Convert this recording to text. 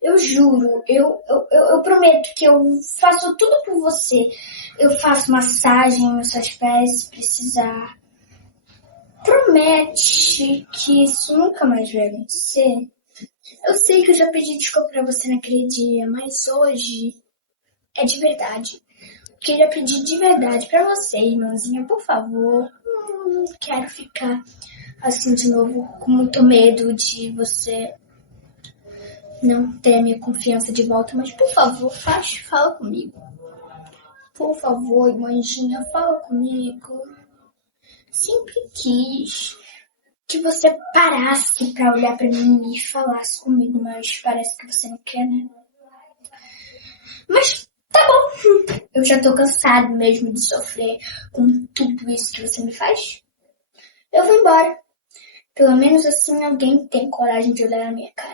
Eu juro, eu prometo que eu faço tudo por você. Eu faço massagem nos seus pés se precisar. Promete que isso nunca mais vai acontecer? Eu sei que eu já pedi desculpa pra você naquele dia, mas hoje é de verdade. Eu queria pedir de verdade pra você, irmãzinha, por favor. Não quero ficar assim de novo com muito medo de você não ter a minha confiança de volta, mas por favor, fala comigo. Por favor, irmãzinha, fala comigo. Sempre quis que você parasse pra olhar pra mim e falasse comigo, mas parece que você não quer, né? Mas tá bom, eu já tô cansado mesmo de sofrer com tudo isso que você me faz. Eu vou embora. Pelo menos assim alguém tem coragem de olhar na minha cara.